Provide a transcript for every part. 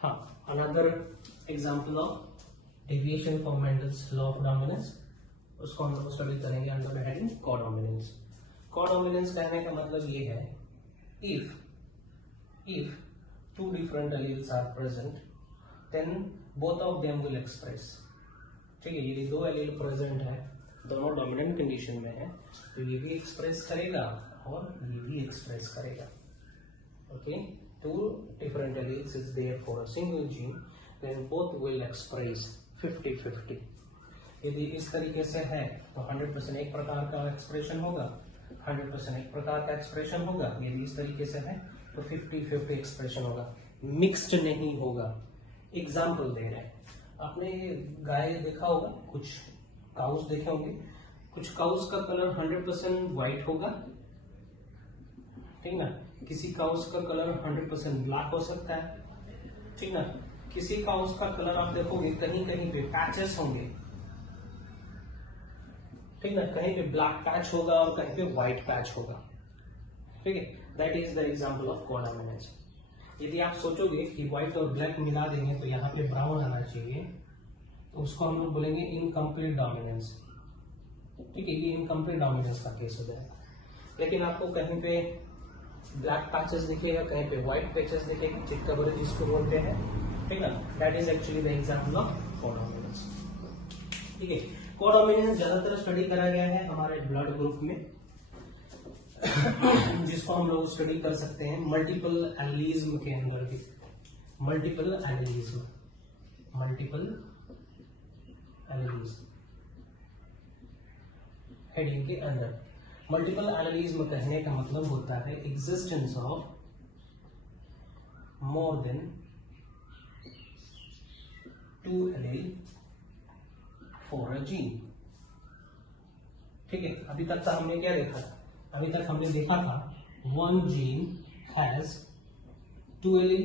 हाँ, another example of deviation from Mendel's law of dominance, उसको हम लोग स्टडी करेंगे under the heading codominance. Codominance कहने का मतलब ये है, if two different alleles are present, then both of them will express। ठीक है, यदि दो एलील प्रेजेंट है, दोनों डोमिनेंट कंडीशन में है, तो ये भी एक्सप्रेस करेगा और ये भी एक्सप्रेस करेगा। Okay, two different alleles is there for a single gene, then both will express 50-50। यदि इस तरीके से है तो 100% एक प्रकार का एक्सप्रेशन होगा, 100% एक प्रकार का एक्सप्रेशन होगा। यदि इस तरीके से है तो 50-50 एक्सप्रेशन होगा, मिक्स्ड नहीं होगा। एग्जाम्पल दे रहे हैं, आपने गाय देखा होगा, कुछ काउस देखे होंगे, कुछ काउस का कलर 100% व्हाइट होगा, ठीक ना। किसी काउस का कलर 100% ब्लैक हो सकता है, ठीक ना। किसी काउस का कलर आप देखोगे कहीं कहीं पे पैचेस होंगे, ठीक ना, कहीं पे ब्लैक पैच होगा और कहीं पे व्हाइट पैच होगा, ठीक है। That is the example of codominance. यदि आप सोचोगे कि व्हाइट और ब्लैक मिला देंगे तो यहाँ पे ब्राउन आना चाहिए, तो उसको हम लोग बोलेंगे इनकम्प्लीट डोमिनेंस, ठीक है। ये इनकम्प्लीट डोमिनेंस का केस हो जाएगा। लेकिन आपको कहीं पे ब्लैक पैचेस दिखेगा, कहीं पे व्हाइट पैचेस दिखेगा, चिट कवरेज जिसको बोलते हैं, ठीक ना। That is actually the example of codominance, ठीक है। कोडोमिनेंस ज्यादातर स्टडी करा गया है हमारे ब्लड ग्रुप में, जिसको हम लोग स्टडी कर सकते हैं मल्टीपल एलिज्म के अंदर भी। मल्टीपल एलिज्म हेडिंग के अंदर मल्टीपल एलिज्म कहने का मतलब होता है existence of more than 2 allele for a gene, ठीक है। अभी तक तो हमने क्या देखा था? अभी तक हमने देखा था one gene has 2 allele,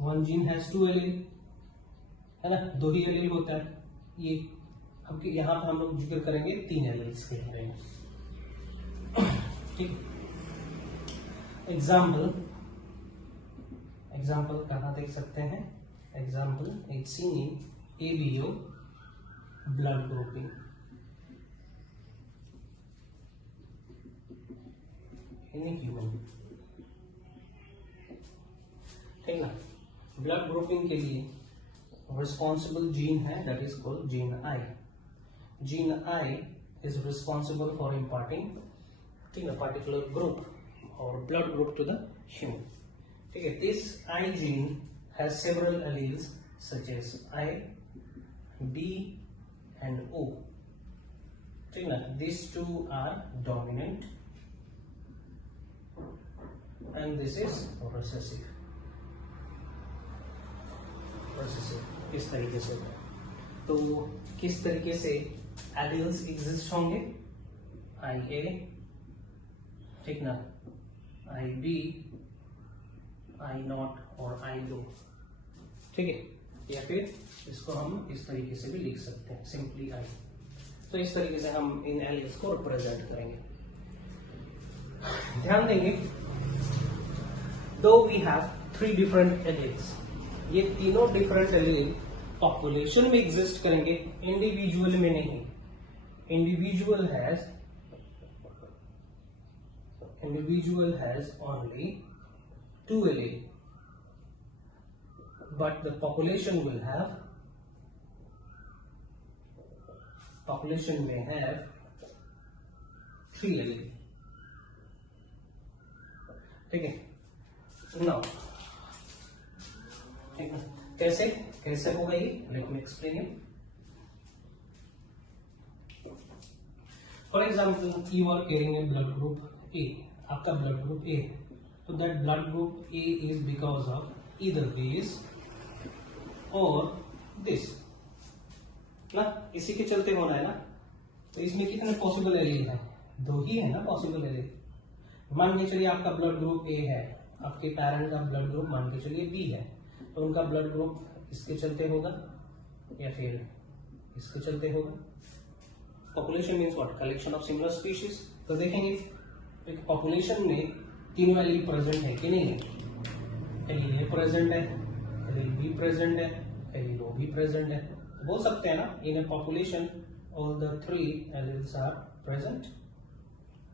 one gene has 2 allele, है ना, 2 ही एलील होता है ये। अब यहाँ पे हम लोग जिक्र करेंगे 3 एलील्स के बारे में, ठीक। एग्जाम्पल कहाँ देख सकते हैं? एग्जाम्पल एक seen in ABO blood grouping, human, ठीक ना। ब्लड ग्रुपिंग के लिए रिस्पॉन्सिबल जीन है, that is called gene I. Gene I is responsible for imparting, ठीक ना, पर्टिकुलर ग्रुप और blood group to the human, ठीक है। This I gene has several alleles such as I, B and O, ठीक ना। These two are dominant and this is recessive। इस तरीके से, तो किस तरीके से एलील्स एग्जिस्ट होंगे? IA, ठीक ना, IB, I0 और I2, ठीक है। या फिर इसको हम इस तरीके से भी लिख सकते हैं, सिंपली I। तो इस तरीके से हम इन एलील्स को रिप्रेजेंट करेंगे। ध्यान देंगे, दो वी हैव 3 डिफरेंट एलील्स, ये तीनों डिफरेंट एलील पॉपुलेशन में एग्जिस्ट करेंगे, इंडिविजुअल में नहीं। Individual has only 2 allele, but the population may have 3 allele, ठीक है। नाउ कैसे होगा ये? Let me explain it. For example, you are carrying a blood group A, आपका ब्लड ग्रुप A, तो that blood group A is because of either this और this ना, इसी के चलते होना है ना। तो इसमें कितने पॉसिबल एलील है? 2 ही है ना पॉसिबल एलील। मान के चलिए आपका ब्लड ग्रुप A है, आपके पेरेंट का ब्लड ग्रुप मान के चलिए B है, तो उनका ब्लड ग्रुप इसके चलते होगा या फिर इसके चलते होगा। Population means what? Collection of similar species. तो देखेंगे एक पॉपुलेशन में तीनों एलील प्रेजेंट है कि नहीं है? एलील प्रेजेंट है, एलील बी प्रेजेंट है, एलील ओ भी प्रेजेंट है, बोल सकते हैं ना in a population all the 3 alleles are present,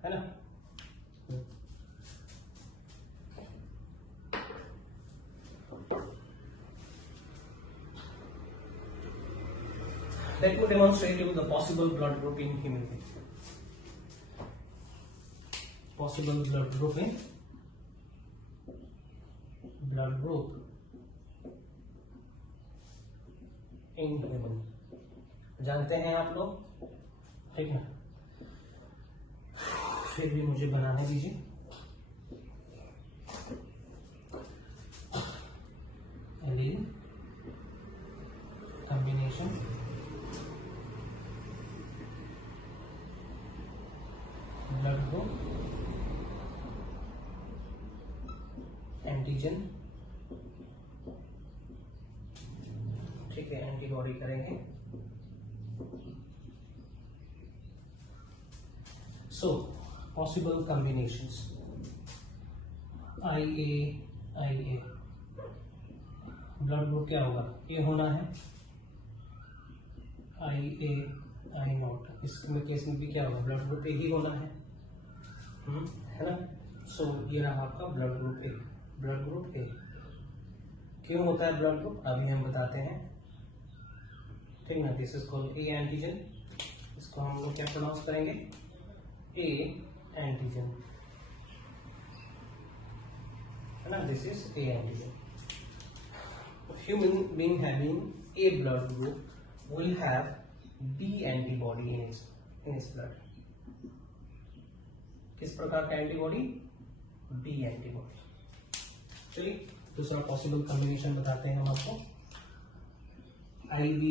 है ना। Let me demonstrate you the possible blood group in humanity. Possible blood group in human. जानते हैं आप लोग, ठीक है। फिर भी मुझे बनाने दीजिए। Allele combination blood group antigen, ठीक है, एंटीबॉडी करेंगे। So possible combinations IA blood group क्या होगा, ए होना है, IA I0, इसमें केस में भी क्या होगा, ब्लड ग्रुप ए ही होना है ना। सो ये रहा आपका blood group A. Blood group A क्यों होता है ब्लड ग्रुप, अभी हम बताते हैं, ठीक ना। This is called A antigen, इसको हम लोग क्या प्रोनाउंस करेंगे, ए एंटीजन, है ना। This is A antigen. Human being having a blood group will have B antibody in its blood. किस प्रकार का एंटीबॉडी, B एंटीबॉडी। चलिए दूसरा पॉसिबल कॉम्बिनेशन बताते हैं हम आपको, IB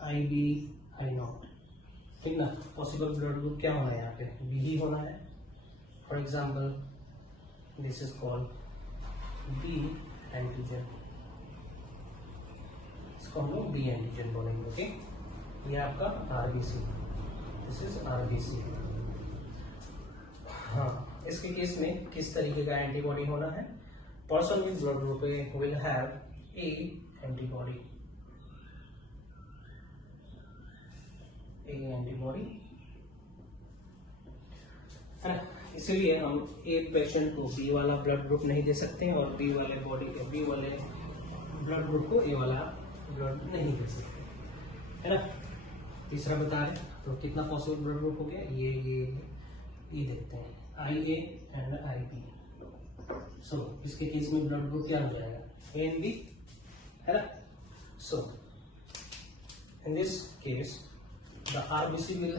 I0, ठीक ना। पॉसिबल ब्लड ग्रुप क्या होना है यहाँ पे, B ही होना है। For example this is called B antigen, इसको हम लोग B एंटीजन बोलेंगे, ओके। ये आपका RBC, दिस इज RBC। हाँ, इसके केस में किस तरीके का एंटीबॉडी होना है, person with blood group A will have A antibody, A antibody, है ना। इसीलिए हम एक पेशेंट को B वाला ब्लड ग्रुप नहीं दे सकते और B वाले ब्लड ग्रुप को A वाला ब्लड नहीं दे सकते, है ना। तीसरा बता रहे, तो कितना पॉसिबल ब्लड ग्रुप हो गया, ये देखते हैं, IA एंड IB। सो इसके केस में ब्लड ग्रुप क्या हो जाएगा, A एंड B, है ना। So in this case the RBC will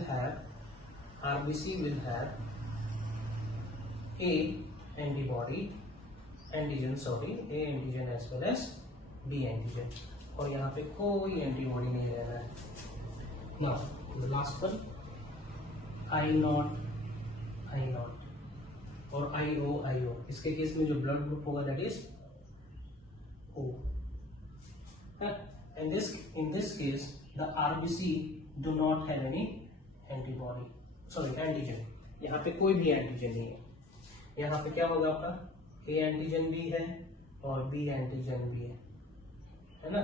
have A antibody antigen, A antigen as well as B antigen, और यहाँ पे कोई एंटीबॉडी नहीं रहना है। Now the last one I0 और IO, इसके केस में जो ब्लड ग्रुप होगा that is O। In this case the RBC do not have any antigen, यहाँ पे कोई भी एंटीजन नहीं है। यहाँ पे क्या होगा आपका, A एंटीजन भी है और B एंटीजन भी है ना।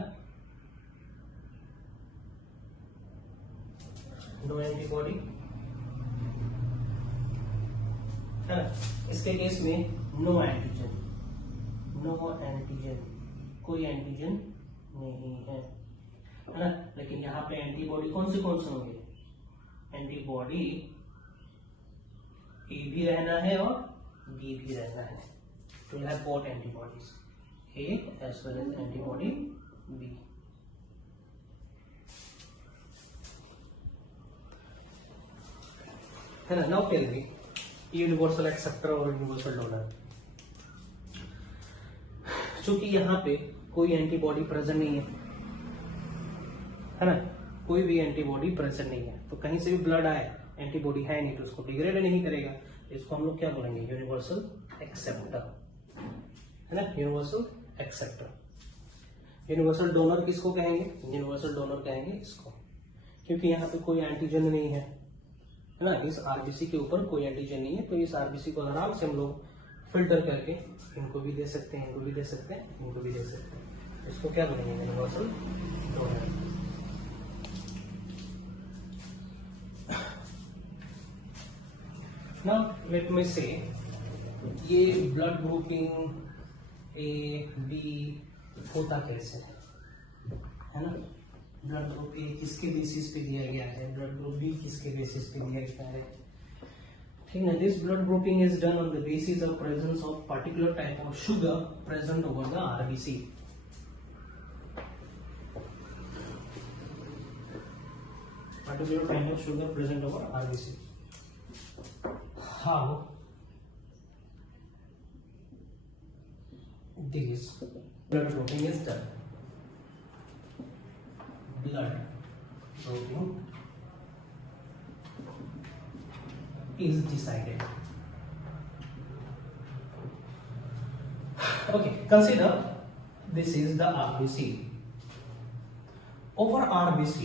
नो एंटीबॉडी, है ना। इसके केस में नो एंटीजन, कोई एंटीजन नहीं है ना। लेकिन यहाँ पे एंटीबॉडी कौन से होंगे, एंटीबॉडी A भी रहना है और B भी रहना है, तो यह both antibodies A as well as antibody B। है ना। Now tell me universal acceptor और यूनिवर्सल डोनर। चूंकि यहाँ पे कोई एंटीबॉडी प्रेजेंट नहीं है ना, कोई भी एंटीबॉडी प्रेजेंट नहीं है, तो कहीं से भी ब्लड आए एंटीबॉडी है नहीं तो उसको डिग्रेड नहीं करेगा, इसको हम लोग क्या बोलेंगे, यूनिवर्सल एक्सेप्टर, है ना। Universal acceptor. यूनिवर्सल डोनर किसको कहेंगे, यूनिवर्सल डोनर कहेंगे इसको, क्योंकि यहाँ पे कोई एंटीजन नहीं है ना। इस आरबीसी के ऊपर कोई एंटीजन नहीं है, तो इस आरबीसी को आराम से हम लोग फिल्टर करके इनको भी दे सकते हैं, इनको भी दे सकते हैं, इनको भी दे सकते हैं। इसको क्या करेंगे, यूनिवर्सल डोमेन। नाउ लेट मी से ये ब्लड ग्रुपिंग ए बी होता कैसे है ना। ब्लड ग्रुप ए किसके बेसिस पे दिया गया है, ब्लड ग्रुप बी किसके बेसिस पे दिया गया है, ठीक है। This blood grouping is done on the basis of presence of particular type of sugar present over the RBC. Particular type of sugar present over RBC. How this blood grouping is done? Blood grouping is decided. Okay, consider this is the RBC. Over RBC,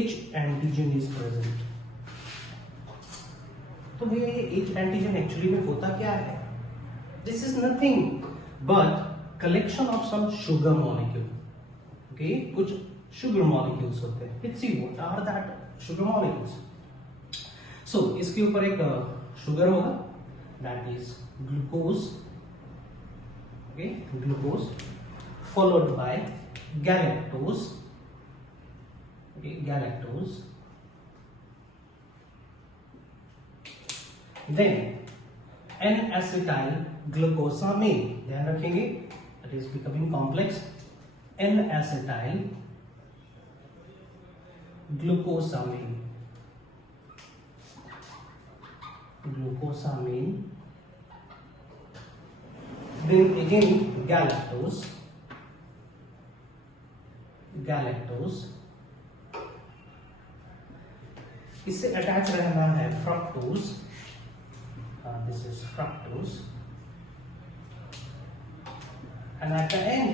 H antigen is present. तो भैया ये H antigen actually में होता क्या है? This is nothing but collection of some sugar molecule. Okay, कुछ sugar molecules होते हैं। Let's see what are that sugar molecules. So इसके ऊपर एक शुगर होगा, that is glucose. Okay, glucose followed by galactose. Okay, galactose. Then N-acetyl glucosamine, ध्यान रखेंगे, it is becoming complex. N-acetyl glucosamine, then again galactose, इससे attach रहना है fructose. This is fructose, and at the end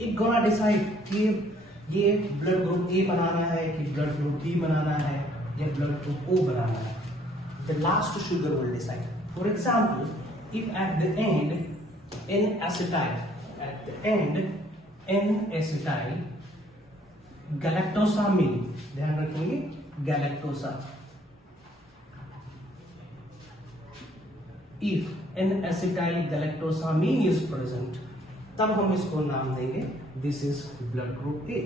it gonna decide कि ये blood group A बनाना है कि blood group B बनाना है या ब्लड ग्रुप ओ बनाना है। The last sugar will decide. For example, if at the end N-acetyl galactosamine, ध्यान रखेंगे galactosa, if N-acetyl galactosamine is present, तब हम इसको नाम देंगे this is blood group A.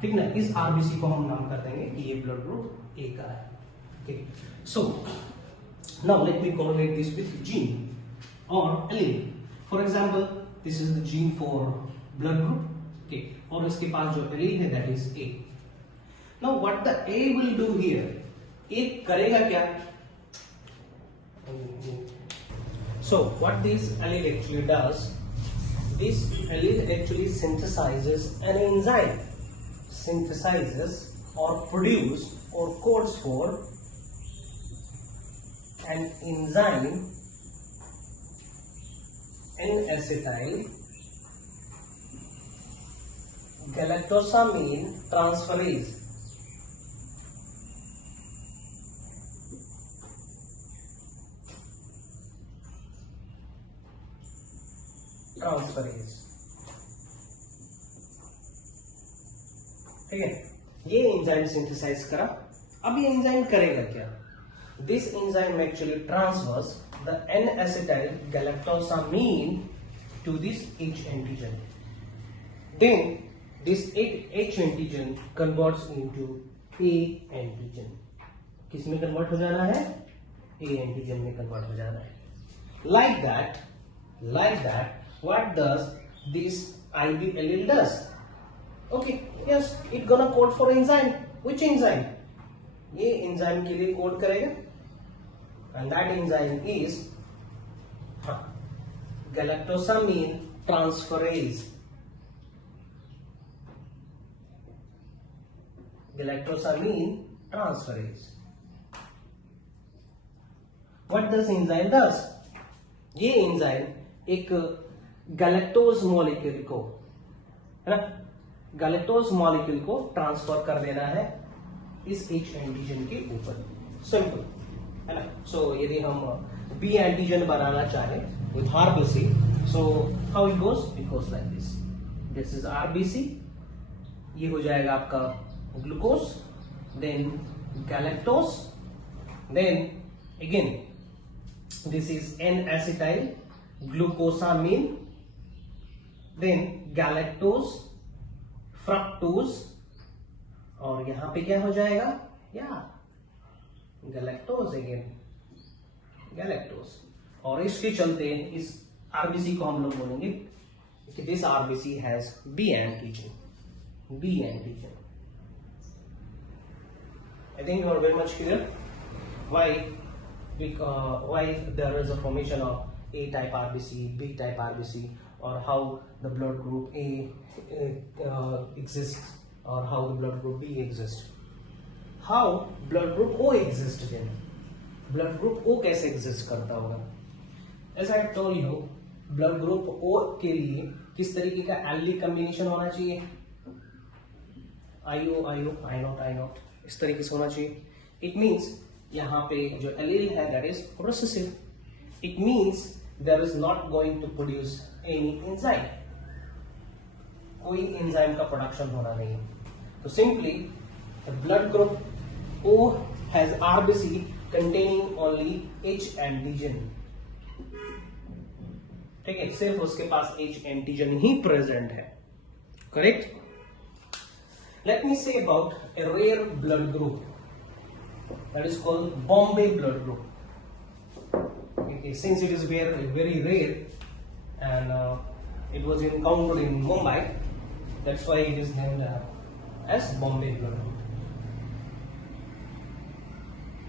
ठीक ना, इस आरबीसी को हम नाम कर देंगे कि ये ब्लड ग्रुप ए का है। Okay, so now let me correlate this with gene और allele. For example this is the gene for blood group, okay, और इसके पास जो एलील है that is A. Now what the A will do here, A करेगा क्या? So what this allele actually does, this allele actually synthesizes an enzyme, synthesizes or produce or codes for an enzyme N-acetyl galactosamine transferase. ठीक है, ये enzyme synthesise करा। अब ये enzyme करेगा क्या? This enzyme actually transfers the N-acetyl galactosamine to this H antigen. Then this H antigen converts into A antigen. किस में कन्वर्ट हो जाना है? A antigen में कन्वर्ट हो जाना है। Like that, what does this IB allele does? Okay, yes, it gonna code for enzyme. Which enzyme? ये enzyme के लिए कोड करेगा, and that enzyme is galactosamine transferase. What does enzyme does? ये enzyme एक galactose molecule को, है ना, galactose molecule को ट्रांसफर कर देना है इस H एंटीजन के ऊपर। सिंपल है ना। सो यदि हम बी एंटीजन बनाना चाहे with RBC, so how it goes like this, this is RBC, ये हो जाएगा आपका glucose, then galactose, then again this is N acetyl glucosamine, then galactose, fructose, और यहां पे क्या हो जाएगा, या गैलेक्टोज, अगेन गैलेक्टोज, और इसके चलते इस आरबीसी को हम लोग बोलेंगे कि this RBC has B antigen, B antigen. I think you are very much clear why there is a formation of A type RBC, B type RBC, or how the blood group A exists, or how the blood group B exists, how blood group O exists then, blood group O कैसे exist करता होगा। As I have told you, blood group O के लिए किस तरीके का एल्डिक combination होना चाहिए, IO IO I नॉट इस तरीके से होना चाहिए। इट मीन्स यहाँ पे जो एलील है that is recessive, it means there is not going to produce any enzyme, कोई एंजाइम का प्रोडक्शन होना नहीं है। तो simply the blood group O has RBC containing only H antigen, ठीक है, सिर्फ उसके पास H एंटीजन ही प्रेजेंट है, correct. Let me say about a rare blood group that is called Bombay blood group. Okay, since it is very rare and it was encountered in Mumbai, that's why it is named as Bombay blood group.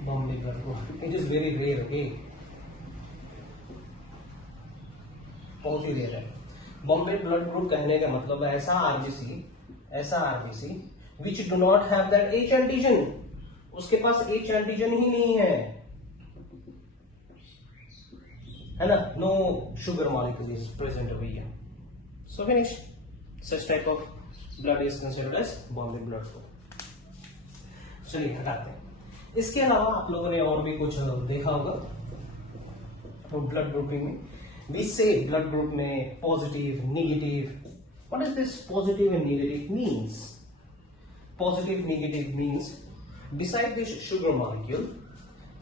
Bombay blood group. It is very rare. Okay, बहुत ही rare है। Bombay blood group कहने का मतलब ऐसा RBC which do not have that H antigen, उसके पास H antigen ही नहीं है ना, no sugar molecule is present over here, so finish, such type of blood is considered as Bombay blood group। चलिए हटाते हैं। इसके अलावा आप लोगों ने और भी कुछ देखा होगा तो ब्लड ग्रुपिंग में, we say ब्लड ग्रुप में positive negative, what does this positive and negative means? Positive negative means beside this sugar molecule,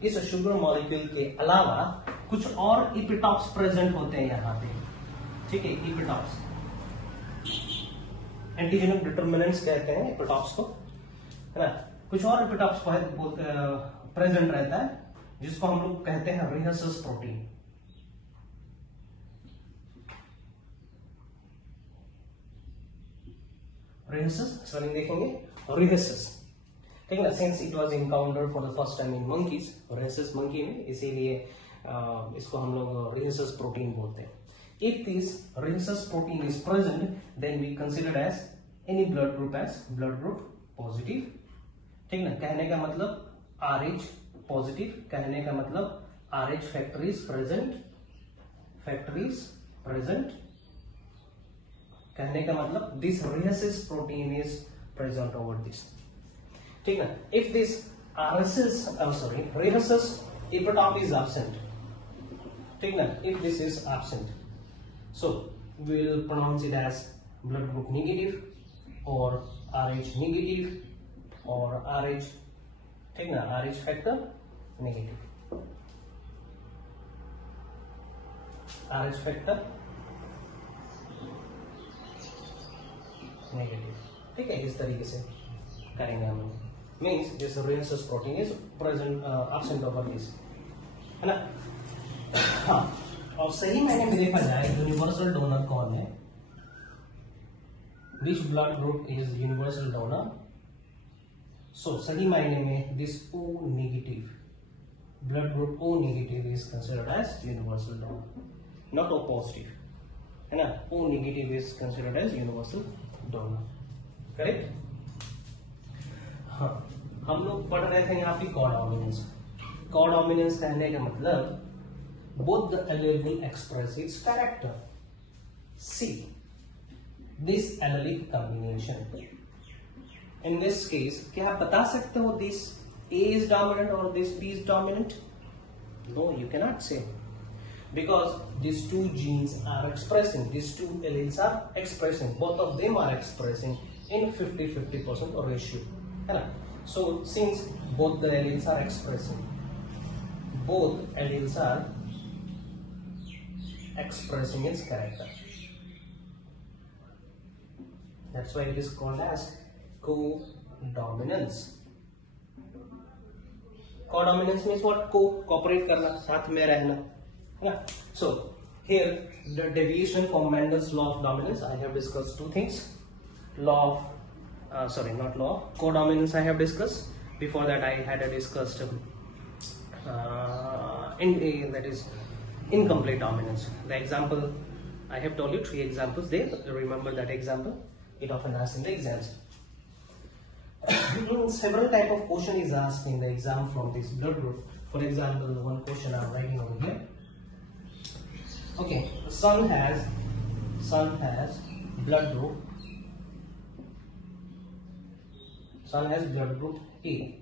इस शुगर मॉलिक्यूल के अलावा कुछ और इपिटॉप्स प्रेजेंट होते हैं यहाँ पे, ठीक है, इपिटॉप्स, एंटीजेनिक डिटरमिनेंट्स कहते हैं इपिटॉप्स को, है ना। कुछ और इपिटॉप्स प्रेजेंट रहता है जिसको हम लोग कहते हैं रिहर्सस प्रोटीन। रिहर्सस स्पेलिंग देखेंगे, रिहर्सस, ठीक है ना, since it was encountered for the first time in monkeys, rhesus monkey में, इसीलिए इसको हम लोग रिहर्सस प्रोटीन बोलते हैं। If this rhesus protein is present then we consider as any blood group as blood group positive, ठीक ना। कहने का मतलब RH पॉजिटिव, कहने का मतलब RH फैक्टरीज प्रेजेंट, कहने का मतलब this rhesus protein is present over this, ठीक ना। If this rhesus epitope is absent, ठीक ना, if this is absent, so we will pronounce it as blood group negative और RH नेगेटिव और RH, ठीक ना, RH factor negative, RH factor negative, ठीक है, इस तरीके से करेंगे हम लोग। Means this rhesus protein is present absent over this, है ना। हाँ, और सही मायने में देखा जाए यूनिवर्सल डोनर कौन है, which blood group is universal donor, so सही मायने में this O negative, blood group O negative is considered as universal donor, not O positive, है ना। O negative is considered as universal donor, correct. हाँ, हम लोग पढ़ रहे थे यहाँ पे कोडॉमिनेंस। कोडॉमिनेंस कहने का मतलब both the allele will express its character. See this allelic combination. In this case, क्या आप बता सकते हो this A is dominant or this B is dominant? No, you cannot say. because these two genes are expressing, these two alleles are expressing, both of them are expressing in 50-50% ratio, है ना? So since both the alleles are expressing, both alleles are expressing its character, that's why it is called as co-dominance. Co-dominance means what? Cooperate करना, साथ में रहना, है ना? So here the deviation from Mendel's law of dominance, I have discussed two things. Co-dominance I have discussed. Before that I had discussed that is incomplete dominance. The example I have told you 3 examples there. Remember that example? It often asks in the exams. Several type of question is asked in the exam from this blood group. For example, one question I am writing over here. Okay, the son has blood group. Son has blood group A.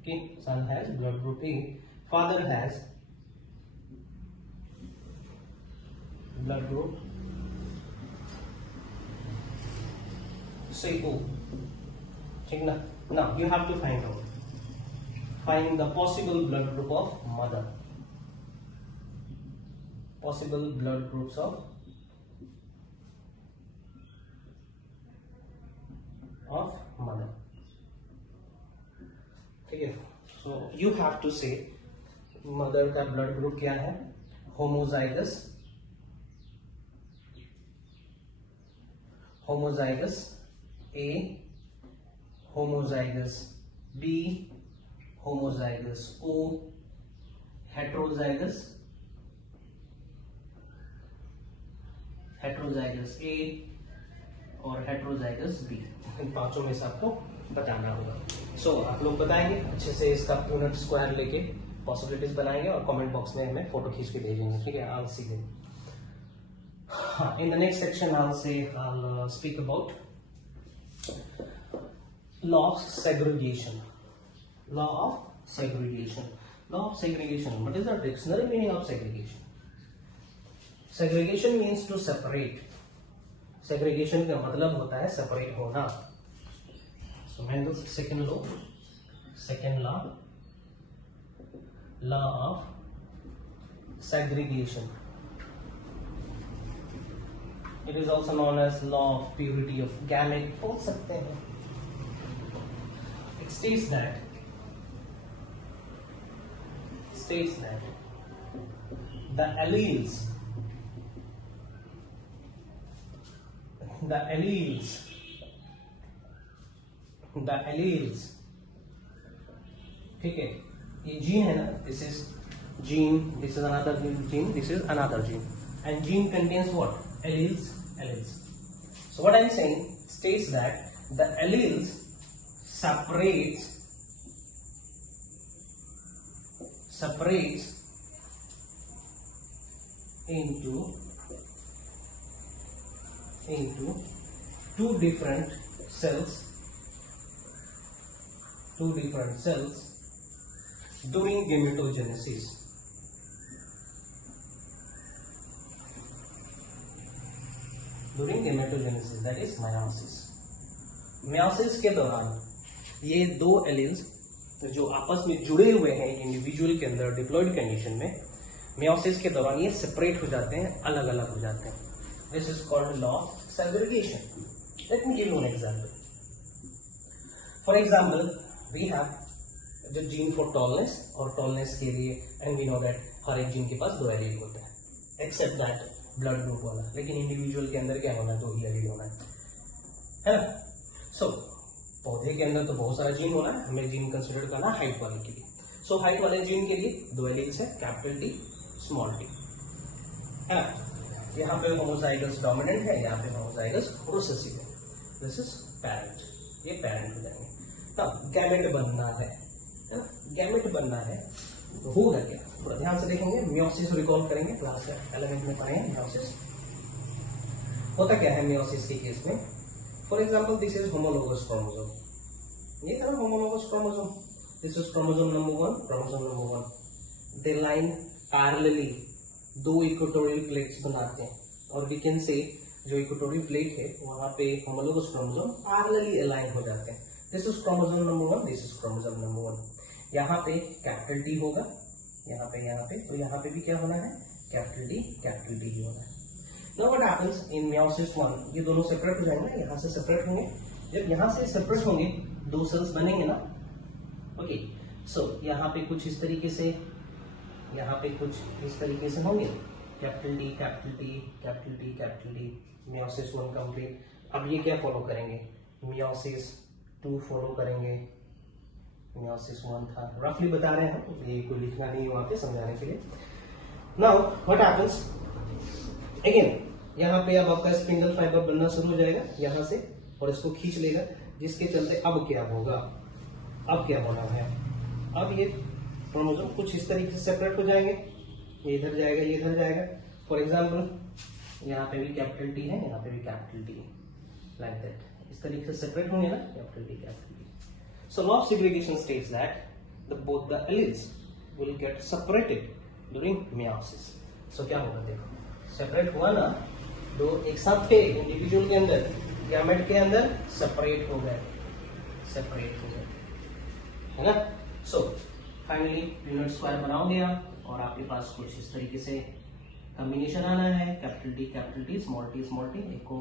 Okay, son has blood group A. Father has blood group say O. Now you have to find the possible blood group of mother. Possible blood groups of mother. Okay, so you have to say mother का blood group क्या है? Homozygous A, homozygous B, homozygous O, heterozygous A और heterozygous B. इन पांचों में से आपको बताना होगा. So आप लोग बताएंगे अच्छे से, इसका यूनिट स्क्वायर लेके पॉसिबिलिटीज बनाएंगे और कमेंट बॉक्स में हमें फोटो खींच के भेजेंगे. ठीक है, I'll see them. In the next section I'll speak about law of segregation. What is the dictionary meaning of segregation? Segregation means to separate. Segregation का मतलब होता है separate होना. So Mendel's second law of segregation. It is also known as law of purity of gamete. बोल सकते हैं. It states that the alleles ठीक है, ये जीन है ना, this is gene, this is another gene, this is another gene, and gene contains what? Alleles. So what I am saying states that the alleles separates into two different cells during gametogenesis. That is meiosis के दौरान ये दो alleles जो आपस में जुड़े हुए हैं इंडिविजुअल के अंदर डिप्लॉयड कंडीशन में, meiosis के दौरान ये सेपरेट हो जाते हैं, अलग अलग हो जाते हैं. This is called law of segregation. Let me give you an example. For example we have the gene for tallness, और टॉलनेस के लिए एंड वी नो दैट हर एक जीन के पास 2 एलील होते हैं एक्सेप्ट दैट ब्लड ग्रुप वाला, लेकिन इंडिविजुअल के अंदर क्या होना है? 2 ही एलील होना है ना. सो पौधे के अंदर तो बहुत सारा जीन होना है, हमें जीन कंसिडर करना हाइट वाले के लिए. सो हाइट वाले जीन के लिए 2 एलील्स है, कैपिटल टी स्मॉल टी, है ना. यहाँ पे होमोजाइगस डोमिनेंट है, यहाँ पे होमोजाइगस रिसेसिव है. दिस इज पैरेंट, ये पैरेंट हो जाएंगे. तब गैमेट बनना है ना, गैमेट बनना है तो होगा क्या? थोड़ा ध्यान से देखेंगे, मियोसिस रिकॉल करेंगे, क्लास का एलिमेंट में पढ़ेंगे. मियोसिस होता क्या है मियोसिस के केस में? For example this is homologous chromosome, ये था ना homologous chromosome. This is chromosome number 1, chromosome number 1. They line parallelly दो इक्वेटोरियल प्लेट्स बनाते हैं और वी कैन से जो इक्वेटोरियल प्लेट है वहां पे होमोलोगस क्रोमोसोम पैरेलली अलाइन हो जाते हैं. This is chromosome number 1, this is chromosome number 1. यहाँ पे कैपिटल टी होगा, यहाँ पे तो यहाँ पे भी क्या होना है, कैपिटल टी ही होना है. Now what happens in meiosis 1, ये दोनों सेपरेट हो जाएंगे, यहाँ से सेपरेट होंगे. जब यहाँ से सेपरेट होंगे दो सेल्स बनेंगे ना. ओके, सो यहाँ पे कुछ इस तरीके से, यहाँ पे कुछ इस तरीके से होंगे, capital T capital T capital T capital T. Meiosis 1 complete. अब ये क्या फॉलो करेंगे, मियोसिस 2 फॉलो करेंगे. मियोसिस 1 था, रफली बता रहे हैं हम, ये कोई लिखना नहीं हुआ समझाने के लिए. नाउ व्हाट हैपेंस अगेन, यहाँ पे अब आपका स्पिंडल फाइबर बनना शुरू हो जाएगा यहाँ से और इसको खींच लेगा, जिसके चलते अब क्या होगा, अब क्या होना है, अब ये क्रोमोसोम कुछ इस तरीके से सेपरेट हो जाएंगे. ये इधर जाएगा, ये इधर जाएगा. फॉर एग्जाम्पल यहाँ पे भी कैपिटल टी है, यहाँ पे भी कैपिटल टी, लाइक दैट. इस तरीके से सेपरेट होंगे ना, capital T capital T. So law of segregation states that both the alleles will get separated during meiosis. So क्या होगा, देखो सेपरेट हुआ ना, दो एक साथ थे इंडिविजुअल के अंदर, गैमेट के अंदर सेपरेट हो गए, है ना. सो फाइनली यूनिट स्क्वायर बनाओगे आप और आपके पास कुछ इस तरीके से कॉम्बिनेशन आना है, कैपिटल टी स्मॉल टी, एक को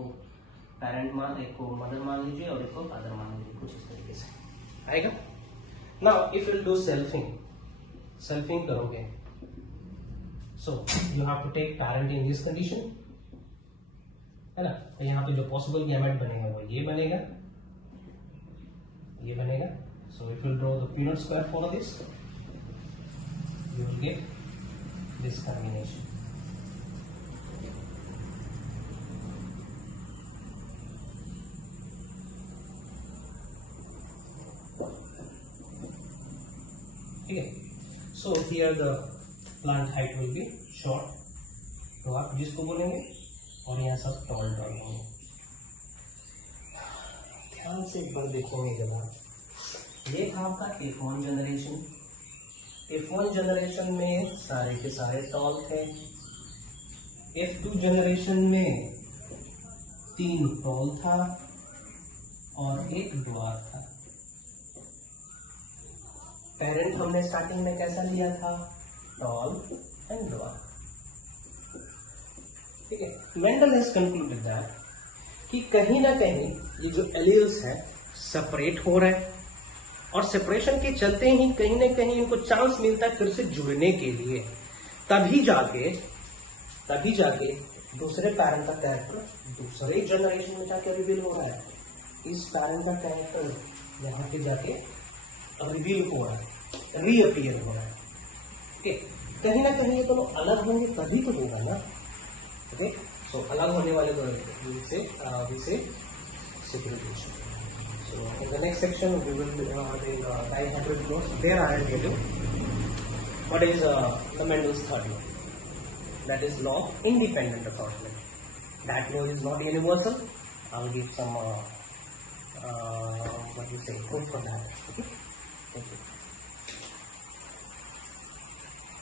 पेरेंट मान, एक को मदर मान लीजिए और एक को फादर मान लीजिए, कुछ इस तरीके से आएगा. Now if you do selfing करोगे, so you have to take parent in this condition, है ना. तो यहाँ पे जो पॉसिबल गैमेट बनेगा वो ये बनेगा. So if you draw the unit square for this, you will get this combination. Okay, so here the plant height will be short, तो आप जिसको बोलेंगे, और यहाँ सब टॉल होंगे. ध्यान से एक बार देखेंगे जब आप, ये था आपका F1 जनरेशन. F1 जनरेशन में सारे के सारे टॉल थे. F2 जनरेशन में 3 टॉल था और एक ड्वार्फ था. पेरेंट हमने स्टार्टिंग में कैसा लिया था, टॉल एंड ड्वार्फ. ठीक है. मेंडल हैज कंक्लूडेड दैट कि कहीं ना कहीं ये जो एलील्स है सेपरेट हो रहे हैं और सेपरेशन के चलते ही कहीं ना कहीं इनको चांस मिलता है फिर से जुड़ने के लिए. तभी जाके दूसरे पैरेंट का कैरेक्टर दूसरे जनरेशन में जाके रिवील हो रहा है. इस पैरेंट का कैरेक्टर यहाँ पे जाके रिवील हो रहा है, रीअपीयर हो रहा है. ओके, कहीं ना कहीं ये दोनों अलग होंगे तभी तो होगा ना. ओके, सो अलग होने वाले दोनों से segregation. So in the next section we will dihedral growth. There I will tell you what is the Mendel's third law. That is law of independent assortment. That law is not universal. I will give some proof for that. Okay. Thank you.